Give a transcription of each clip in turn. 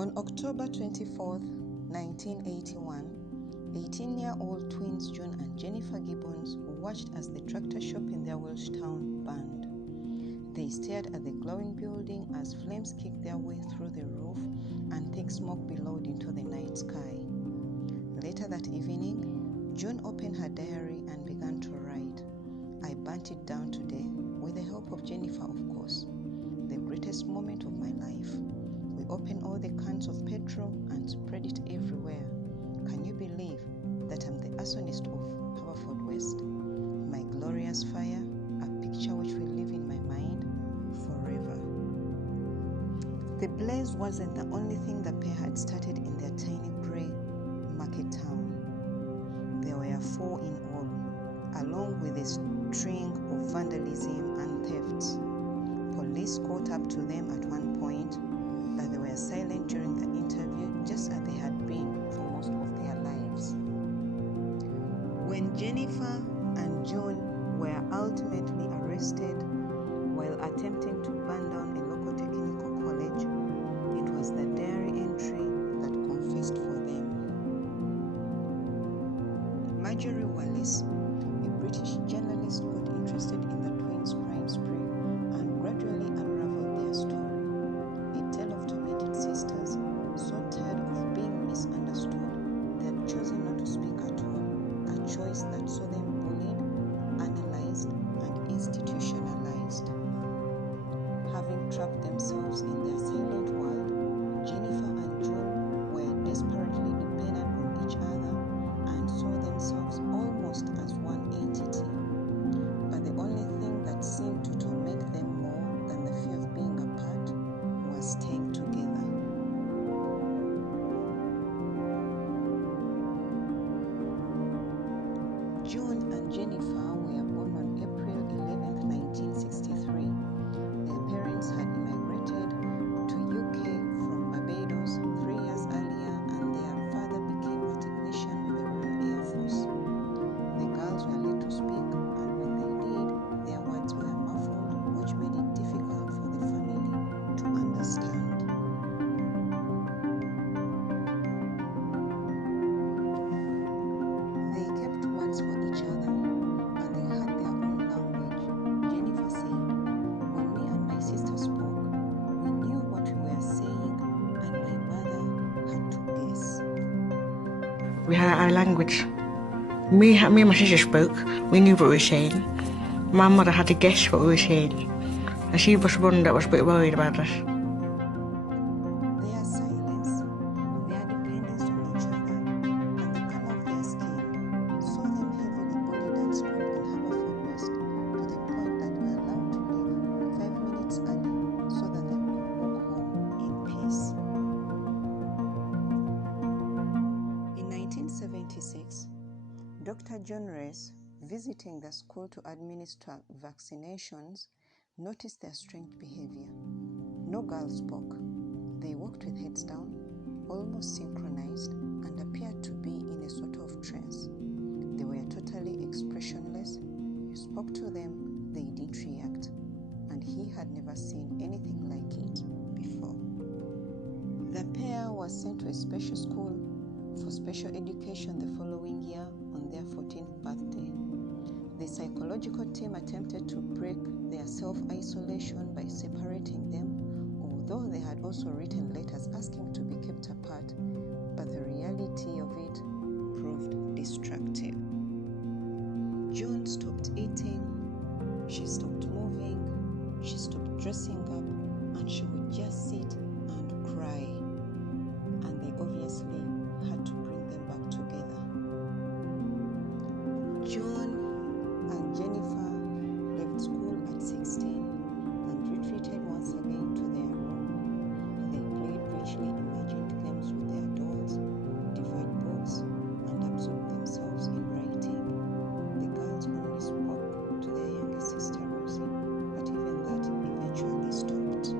On October 24, 1981, 18-year-old twins John and Jennifer Gibbons watched as the tractor shop in their Welsh town burned. They stared at the glowing building as flames kicked their way through the roof and thick smoke billowed into the night sky. Later that evening, June opened her diary and began to write. I burnt it down today, with the help of Jennifer, of course. The greatest moment of my life. We opened all the cans of petrol and spread it everywhere. Can you believe that I'm the arsonist of Haverfordwest? My glorious fire, a picture which will live in my mind forever. The blaze wasn't the only thing the pair had started in their tiny grey market town. There were 4 in all, along with a string of vandalism and thefts. Police caught up to them at one point, but they were silent during the interview, just as they had been for most of their lives. When Jennifer and June were ultimately arrested while attempting to burn down a local technical college, it was the diary entry that confessed for them. Marjorie Wallace, a British journalist, got interested in the twins' crime spree and gradually unraveled their story. A tale of tormented sisters, so tired of being misunderstood, they had chosen not to speak at all, a choice that saw them bullied, analyzed, and institutionalized. Having trapped themselves in their silent world, Jennifer and June were desperately dependent on each other and saw themselves almost as one entity. But the only thing that seemed to torment them more than the fear of being apart was staying together. June and Jennifer were born on April 11, 1963. Their parents had immigrated to UK from Barbados 3 years earlier, and their father became a technician with the Royal Air Force. The girls were led to speak, and when they did, their words were muffled, which made it difficult for the family to understand. They kept words for each other, and they had their own language. Jennifer said, when me and my sister spoke, we knew what we were saying, and my mother had to guess. We had our language. Me and my sister spoke, we knew what we were saying. My mother had to guess what we were saying, and she was one that was a bit worried about us. Their silence, their dependence on each other, and the color of their skin saw them heavily bullied at school in Haverfordwest to the point that they were allowed to leave 5 minutes early so that they could walk home in peace. In 1976, Dr. John Rees, visiting the school to administer vaccinations, noticed their strange behavior. No girls spoke. They walked with heads down, almost synchronized, and appeared to be in a sort of trance. They were totally expressionless. You spoke to them, they didn't react, and he had never seen anything like it before. The pair was sent to a special school for special education the following year on their 14th birthday. The psychological team attempted to break their self-isolation by separating them, although they had also written letters asking to be kept apart, but the reality of it proved destructive. June stopped eating, she stopped moving, she stopped dressing up, and she would just sit and cry. And they obviously had to bring them back together. June and Jennifer left school at 16 and retreated once again to their room. They played richly imagined games with their dolls, devoured books, and absorbed themselves in writing. The girls only spoke to their younger sister Rosie, but even that eventually stopped.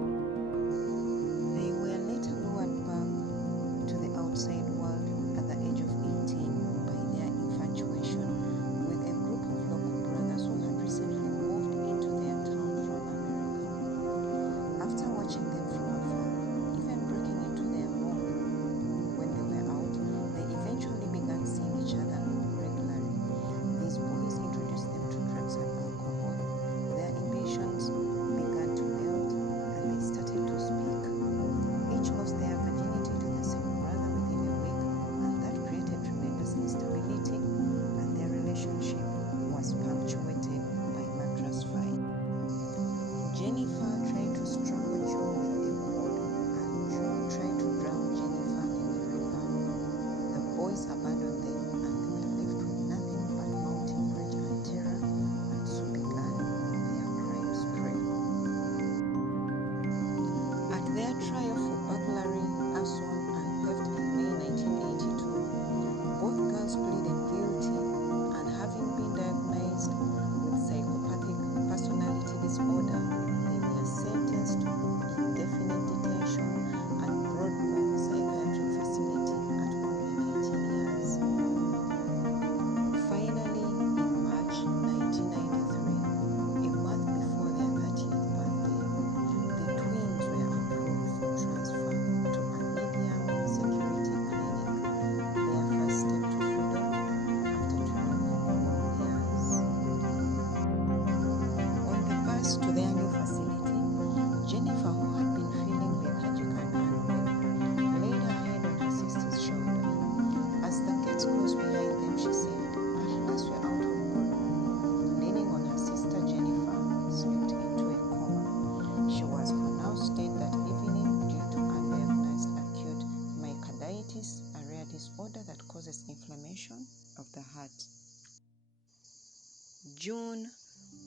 June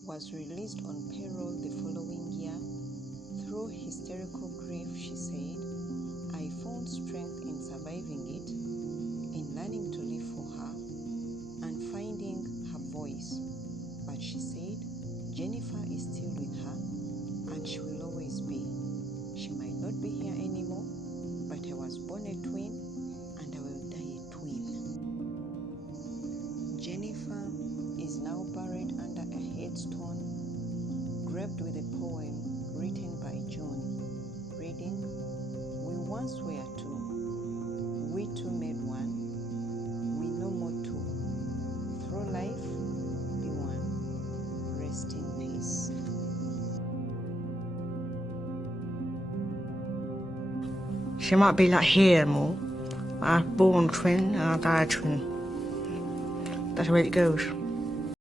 was released on parole the following year. Through hysterical grief, she said, "I found strength in surviving it, in learning to live for her, and finding her voice." But she said, Jennifer is still with her, and she will always be. She might not be here anymore, but I was born a twin, and I will die a twin. Jennifer is now buried under a headstone graved with a poem written by June, reading, "We once were two, we two made one, we no more two. Through life, be one. Rest in peace." She might be like here more. I'm born twin and I die twin. That's the way it goes.